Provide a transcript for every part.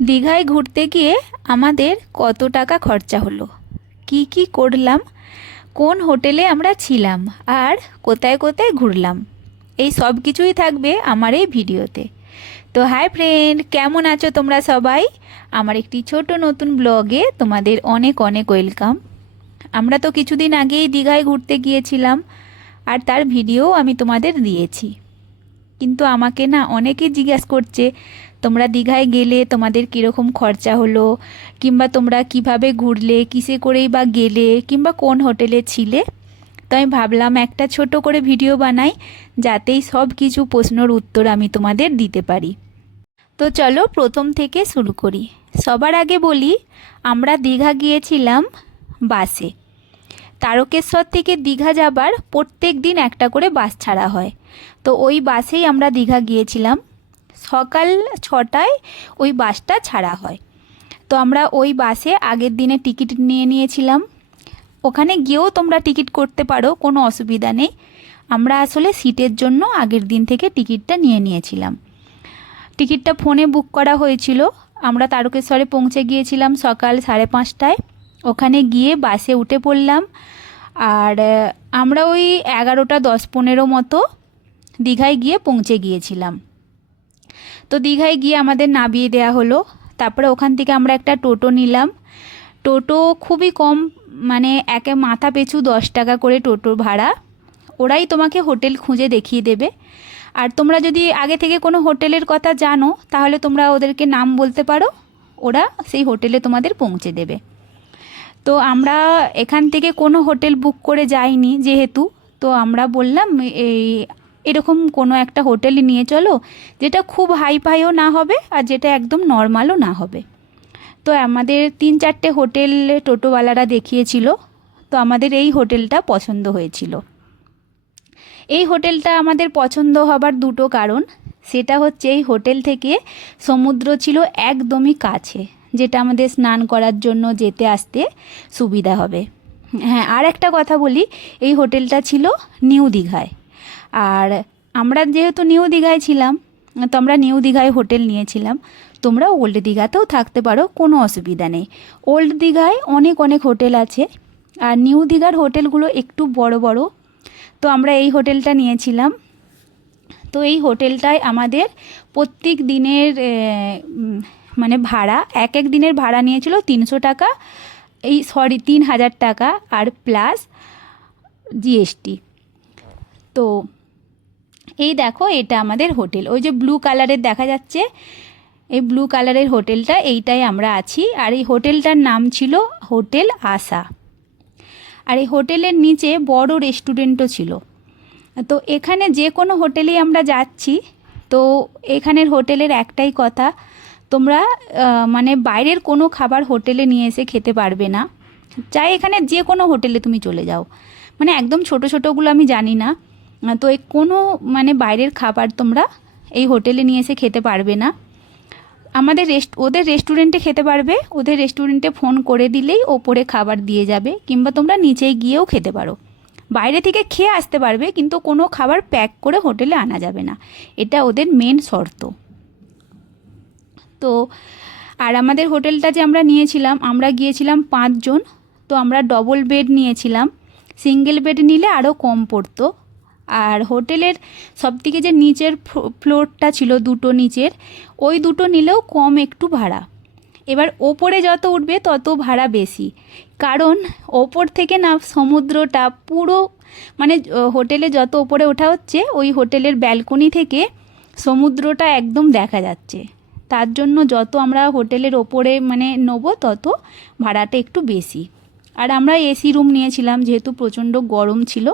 দীঘায় ঘুরতে গিয়ে আমাদের কত টাকা খরচা হলো, কি কি করলাম, কোন হোটেলে আমরা ছিলাম, আর কোথায় কোথায় ঘুরলাম, এই সব কিছুই থাকবে আমার এই ভিডিওতে। তো হাই ফ্রেন্ড, কেমন আছো তোমরা সবাই? আমার একটি ছোট নতুন ব্লগে তোমাদের অনেক অনেক ওয়েলকাম। আমরা তো কিছুদিন আগেই দীঘায় ঘুরতে গিয়েছিলাম, আর তার ভিডিও আমি তোমাদের দিয়েছি। কিন্তু আমাকে না অনেকেই জিজ্ঞাসা করছে, তোমরা দীঘায় গেলে তোমাদের কীরকম খরচা হলো, কিংবা তোমরা কিভাবে ঘুরলে, কিসে করেই বা গেলে, কিংবা কোন হোটেলে ছিলে। তো আমি ভাবলাম একটা ছোট করে ভিডিও বানাই, যাতেই সব কিছু প্রশ্নের উত্তর আমি তোমাদের দিতে পারি। তো চলো প্রথম থেকে শুরু করি। সবার আগে বলি, আমরা দীঘা গিয়েছিলাম বাসে। তারকেশ্বর থেকে দীঘা যাবার প্রত্যেক দিন একটা করে বাস ছাড়া হয়। তো ওই বাসেই আমরা দীঘা গিয়েছিলাম। সকাল 6টায় ওই বাসটা ছাড়া হয়। তো আমরা ওই বাসে আগের দিনে টিকিট নিয়ে নিয়েছিলাম। ওখানে গিয়েও তোমরা টিকিট করতে পারো, কোনো অসুবিধা নেই। আমরা আসলে সিটের জন্য আগের দিন থেকে টিকিটটা নিয়ে নিয়েছিলাম। টিকিটটা ফোনে বুক করা হয়েছিল। আমরা তারকেশ্বরে পৌঁছে গিয়েছিলাম সকাল 5:30টায়। ওখানে গিয়ে বাসে উঠে পড়লাম। আর আমরা ওই 11টা 10-15 মতো দীঘায় গিয়ে পৌঁছে গিয়েছিলাম। তো দীঘায় গিয়ে আমাদের নামিয়ে দেওয়া হলো। তারপরে ওখান থেকে আমরা একটা টোটো নিলাম। টোটো খুবই কম, মানে একে মাথা পিছু 10 টাকা করে টোটো ভাড়া। ওরাই তোমাকে হোটেল খুঁজে দেখিয়ে দেবে। আর তোমরা যদি আগে থেকে কোনো হোটেলের কথা জানো, তাহলে তোমরা ওদেরকে নাম বলতে পারো, ওরা সেই হোটেলে তোমাদের পৌঁছে দেবে। তো আমরা এখান থেকে কোনো হোটেল বুক করে যাইনি যেহেতু, তো আমরা বললাম এই এরকম কোনো একটা হোটেলই নিয়ে চলো, যেটা খুব হাই ফাইও না হবে আর যেটা একদম নর্মালও না হবে। তো আমাদের 3-4টে হোটেল টোটোওয়ালারা দেখিয়েছিল। তো আমাদের এই হোটেলটা পছন্দ হয়েছিল। এই হোটেলটা আমাদের পছন্দ হবার দুটো কারণ। সেটা হচ্ছে এই হোটেল থেকে সমুদ্র ছিল একদমই কাছে, যেটা আমাদের স্নান করার জন্য যেতে আসতে সুবিধা হবে। হ্যাঁ, আর একটা কথা বলি, এই হোটেলটা ছিল নিউ দীঘায়। আর আমরা যেহেতু নিউ দীঘায় ছিলাম, তো আমরা নিউ দীঘায় হোটেল নিয়েছিলাম। তোমরা ওল্ড দীঘাতেও থাকতে পারো, কোনো অসুবিধা নেই। ওল্ড দীঘায় অনেক অনেক হোটেল আছে, আর নিউ দীঘার হোটেলগুলো একটু বড় বড়। তো আমরা এই হোটেলটা নিয়েছিলাম। তো এই হোটেলটায় আমাদের প্রত্যেক দিনের মানে ভাড়া, এক এক দিনের ভাড়া নিয়েছিল 300 টাকা, 3,000 টাকা, আর প্লাস জিএসটি। তো এই দেখো, এটা আমাদের হোটেল, ওই যে ব্লু কালারের দেখা যাচ্ছে, এই ব্লু কালারের হোটেলটা, এইটাই আমরা আছি। আর এই হোটেলটার নাম ছিল হোটেল আশা। আর এই হোটেলের নিচে বড় রেস্টুরেন্টও ছিল। তো এখানে যে কোনো হোটেলেই আমরা যাচ্ছি, তো এখানের হোটেলের একটাই কথা, তোমরা মানে বাইরের কোনো খাবার হোটেলে নিয়ে এসে খেতে পারবে না। চাই এখানে যে কোনো হোটেলে তুমি চলে যাও, মানে একদম ছোট ছোটোগুলো আমি জানি না। তো কোনো মানে বাইরের খাবার তোমরা এই হোটেলে নিয়ে এসে খেতে পারবে না। আমাদের ওদের রেস্টুরেন্টে খেতে পারবে। ওদের রেস্টুরেন্টে ফোন করে দিলেই ওপরে খাবার দিয়ে যাবে, কিংবা তোমরা নিচে গিয়েও খেতে পারো। বাইরে থেকে খেয়ে আসতে পারবে, কিন্তু কোনো খাবার প্যাক করে হোটেলে আনা যাবে না, এটা ওদের মেন শর্ত। তো আর আমাদের হোটেলটা যে আমরা নিয়েছিলাম, আমরা গিয়েছিলাম 5 জন। তো আমরা ডবল বেড নিয়েছিলাম, সিঙ্গেল বেড নিলে আরও কম পড়তো। আর হোটেলের সবথেকে যে নিচের ফ্লোরটা ছিল, দুটো নিচের, ওই দুটো নিলেও কম একটু ভাড়া। এবার ওপরে যত উঠবে তত ভাড়া বেশি, কারণ ওপর থেকে না সমুদ্রটা পুরো, মানে হোটেলে যত ওপরে ওঠা হচ্ছে, ওই হোটেলের ব্যালকনি থেকে সমুদ্রটা একদম দেখা যাচ্ছে। তার জন্য যত আমরা হোটেলের ওপরে মানে নেবো, তত ভাড়াটা একটু বেশি। আর আমরা এসি রুম নিয়েছিলাম, যেহেতু প্রচণ্ড গরম ছিল।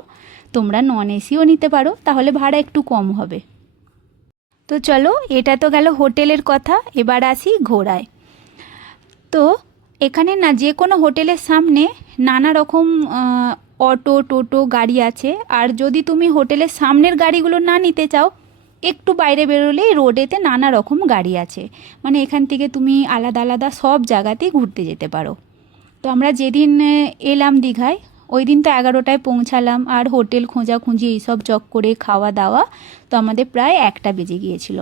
তোমরা নন এসিও নিতে পারো, তাহলে ভাড়া একটু কম হবে। তো চলো, এটা তো গেল হোটেলের কথা, এবার আসি ঘোরায়। তো এখানে না যে কোনো হোটেলের সামনে নানা রকম অটো টোটো গাড়ি আছে। আর যদি তুমি হোটেলের সামনের গাড়িগুলো না নিতে চাও, একটু বাইরে বেরোলেই রোডেতে নানা রকম গাড়ি আছে, মানে এখান থেকে তুমি আলাদা আলাদা সব জায়গাতেই ঘুরতে যেতে পারো। তো আমরা যেদিন এলাম দীঘায়, ওই দিন তো 11টায় পৌঁছালাম, আর হোটেল খোঁজাখুঁজি এইসব চক্করে খাওয়া দাওয়া, তো আমাদের প্রায় 1টা বেজে গিয়েছিল।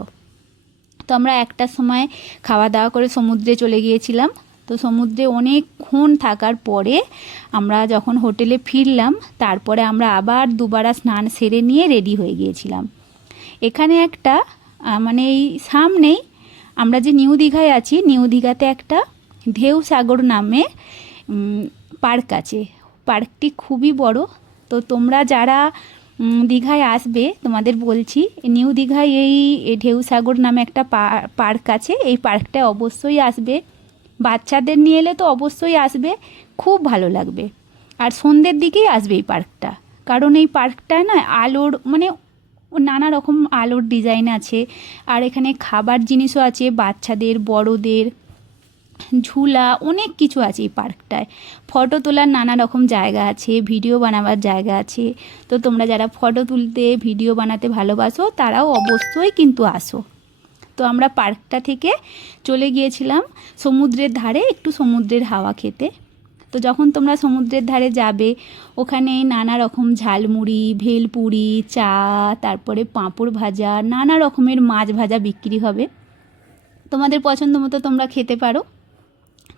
তো আমরা 1টার সময় খাওয়া দাওয়া করে সমুদ্রে চলে গিয়েছিলাম। তো সমুদ্রে অনেকক্ষণ থাকার পরে আমরা যখন হোটেলে ফিরলাম, তারপরে আমরা আবার দুবারা স্নান সেরে নিয়ে রেডি হয়ে গিয়েছিলাম। এখানে একটা মানে এই সামনেই আমরা যে নিউ দীঘায় আছি, নিউ দীঘাতে একটা ঢেউ সাগর নামে পার্ক আছে। পার্কটি খুবই বড়। তো তোমরা যারা দীঘায় আসবে, তোমাদের বলছি, নিউ দীঘায় এই ঢেউ সাগর নামে একটা পার্ক আছে। এই পার্কটায় অবশ্যই আসবে। বাচ্চাদের নিয়ে এলে তো অবশ্যই আসবে, খুব ভালো লাগবে। আর সন্ধ্যের দিকেই আসবে এই পার্কটা, কারণ এই পার্কটায় না আলোর মানে নানা রকম আলোর ডিজাইন আছে। আর এখানে খাবার জিনিসও আছে, বাচ্চাদের বড়দের ঝুলা অনেক কিছু আছে এই পার্কটায়। ফটো তোলার নানা রকম জায়গা আছে, ভিডিও বানাবার জায়গা আছে। তো তোমরা যারা ফটো তুলতে ভিডিও বানাতে ভালোবাসো তারাও অবশ্যই কিন্তু আসো। তো আমরা পার্কটা থেকে চলে গিয়েছিলাম সমুদ্রের ধারে একটু সমুদ্রের হাওয়া খেতে। তো যখন তোমরা সমুদ্রের ধারে যাবে, ওখানে নানা রকম ঝালমুড়ি, ভেলপুরি, চা, তারপরে পাঁপড় ভাজা, নানা রকমের মাছ ভাজা বিক্রি হবে। তোমাদের পছন্দ মতো তোমরা খেতে পারো।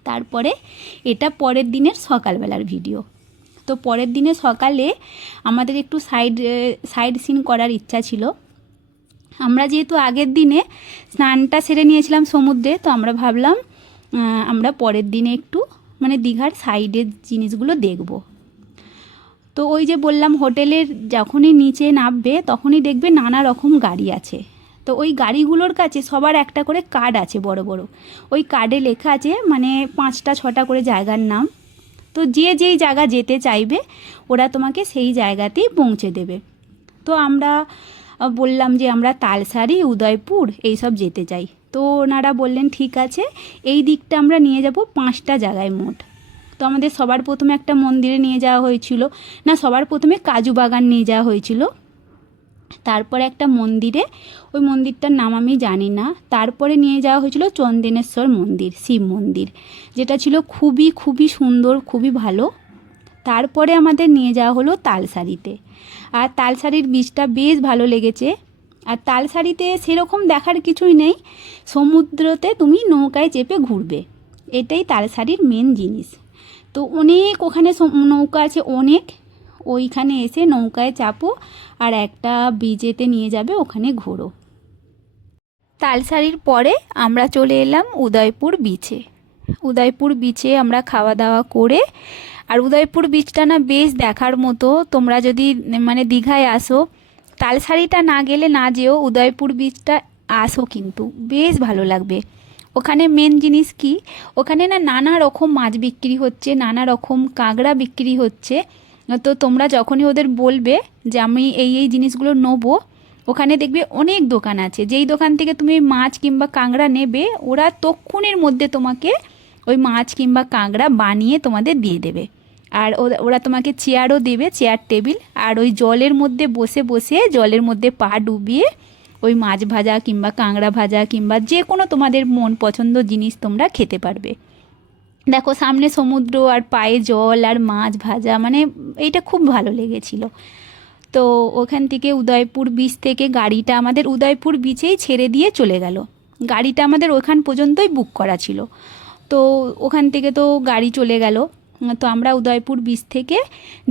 তারপরে এটা পরের দিনের সকালবেলার ভিডিও। তো পরের দিনে সকালে আমাদের একটু সাইড সিন করার ইচ্ছা ছিল। আমরা যেহেতু আগের দিনে স্নানটা সেরে নিয়েছিলাম সমুদ্রে, তো আমরা ভাবলাম আমরা পরের দিনে একটু মানে দীঘার সাইডের জিনিসগুলো দেখব। তো ওই যে বললাম, হোটেলের যখনই নিচে নামবে তখনই দেখবে নানা রকম গাড়ি আছে। তো ওই গাড়িগুলোর কাছে সবার একটা করে কার্ড আছে, বড় বড়। ওই কার্ডে লেখা আছে মানে 5টা 6টা করে জায়গার নাম। তো যে যেই জায়গা যেতে চাইবে ওরা তোমাকে সেই জায়গাতেই পৌঁছে দেবে। তো আমরা বললাম যে আমরা তালসারি, উদয়পুর এইসব যেতে চাই। তো ওনারা বললেন ঠিক আছে, এই দিকটা আমরা নিয়ে যাব 5টা জায়গায় মোট। তো আমাদের সবার প্রথমে একটা মন্দিরে নিয়ে যাওয়া হয়েছিল, না সবার প্রথমে কাজু বাগান নিয়ে যাওয়া হয়েছিল, তারপরে একটা মন্দিরে, ওই মন্দিরটার নাম আমি জানি না, তারপরে নিয়ে যাওয়া হয়েছিল চন্দনেশ্বর মন্দির, শিব মন্দির, যেটা ছিল খুবই খুবই সুন্দর, খুবই ভালো। তারপরে আমাদের নিয়ে যাওয়া হলো তালসারিতে। আর তালসারির বীচটা বেশ ভালো লেগেছে। আর তালসারিতে সেরকম দেখার কিছুই নেই, সমুদ্রতে তুমি নৌকায় চেপে ঘুরবে, এটাই তালসারির মেন জিনিস। তো অনেক ওখানে নৌকা আছে অনেক, ওইখানে এসে নৌকায় চাপো আর একটা ব্রিজেতে নিয়ে যাবে, ওখানে ঘোরো। তালসারির পরে আমরা চলে এলাম উদয়পুর বিচে। উদয়পুর বিচে আমরা খাওয়া দাওয়া করে, আর উদয়পুর বিচটা না বেশ দেখার মতো। তোমরা যদি মানে দীঘায় আসো, তালসারিটা না গেলে না যেও, উদয়পুর বিচটা আসো, কিন্তু বেশ ভালো লাগবে। ওখানে মেন জিনিস কি, ওখানে না নানা রকম মাছ বিক্রি হচ্ছে, নানা রকম কাঁকড়া বিক্রি হচ্ছে। তো তোমরা যখনই ওদের বলবে যে আমি এই এই জিনিসগুলো নেবো, ওখানে দেখবে অনেক দোকান আছে, যেই দোকান থেকে তুমি মাছ কিংবা কাঁকড়া নেবে ওরা তক্ষুনির মধ্যে তোমাকে ওই মাছ কিংবা কাঁকড়া বানিয়ে তোমাদের দিয়ে দেবে। আর ওরা তোমাকে চেয়ারও দেবে, চেয়ার টেবিল, আর ওই জলের মধ্যে বসে বসে জলের মধ্যে পা ডুবিয়ে ওই মাছ ভাজা কিংবা কাঁকড়া ভাজা কিংবা যে কোনো তোমাদের মন পছন্দ জিনিস তোমরা খেতে পারবে। দেখো সামনে সমুদ্র আর পায়ে জল আর মাছ ভাজা, মানে এইটা খুব ভালো লেগেছিল। তো ওখান থেকে উদয়পুর বিচ থেকে গাড়িটা আমাদের উদয়পুর বিচেই ছেড়ে দিয়ে চলে গেল। গাড়িটা আমাদের ওখান পর্যন্তই বুক করা ছিল। তো ওখান থেকে তো গাড়ি চলে গেল। তো আমরা উদয়পুর বিচ থেকে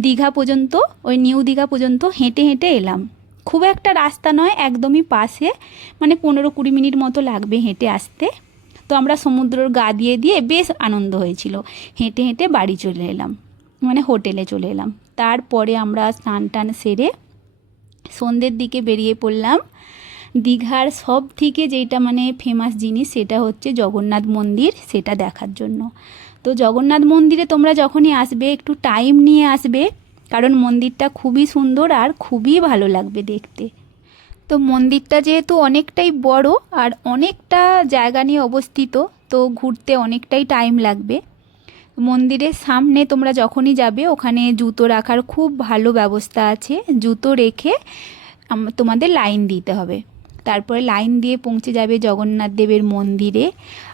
দীঘা পর্যন্ত, ওই নিউ দীঘা পর্যন্ত হেঁটে হেঁটে এলাম। খুব একটা রাস্তা নয়, একদমই পাশে, মানে 15-20 মিনিট মতো লাগবে হেঁটে আসতে। তো আমরা সমুদ্রের গা দিয়ে দিয়ে বেশ আনন্দ হয়েছিল। হেঁটে হেঁটে বাড়ি চলে এলাম, মানে হোটেলে চলে এলাম। তারপরে আমরা স্নান টান সেরে সন্ধ্যের দিকে বেরিয়ে পড়লাম দীঘার সব থেকে যেটা মানে ফেমাস জিনিস, সেটা হচ্ছে জগন্নাথ মন্দির, সেটা দেখার জন্য। তো জগন্নাথ মন্দিরে তোমরা যখনই আসবে একটু টাইম নিয়ে আসবে, কারণ মন্দিরটা খুবই সুন্দর আর খুবই ভালো লাগবে দেখতে। তো মন্দিরটা যেহেতু অনেকটাই বড় আর অনেকটা জায়গা নিয়ে অবস্থিত, তো ঘুরতে অনেকটাই টাইম লাগবে। মন্দিরের সামনে তোমরা যখনই যাবে ওখানে জুতো রাখার খুব ভালো ব্যবস্থা আছে, জুতো রেখে তোমাদের লাইন দিতে হবে। তারপরে লাইন দিয়ে পৌঁছে যাবে জগন্নাথ দেবের মন্দিরে।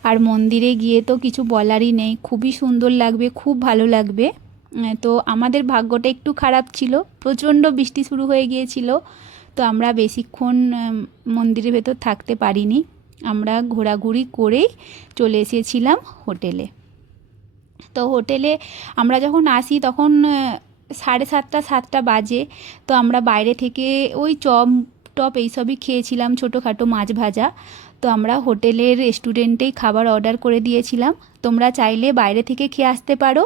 আর মন্দিরে গিয়ে তো কিছু বলারই নেই, খুবই সুন্দর লাগবে, খুব ভালো লাগবে। তো আমাদের ভাগ্যটা একটু খারাপ ছিল, প্রচণ্ড বৃষ্টি শুরু হয়ে গিয়েছিল, তো আমরা বেশিক্ষণ মন্দিরের ভেতর থাকতে পারিনি। আমরা ঘোরাঘুরি করেই চলে এসেছিলাম হোটেলে। তো হোটেলে আমরা যখন আসি তখন 7:30 বাজে। তো আমরা বাইরে থেকে ওই চপ টপ এইসবই খেয়েছিলাম, ছোটোখাটো মাছ ভাজা। তো আমরা হোটেলের রেস্টুরেন্টেই খাবার অর্ডার করে দিয়েছিলাম। তোমরা চাইলে বাইরে থেকে খেয়ে আসতে পারো।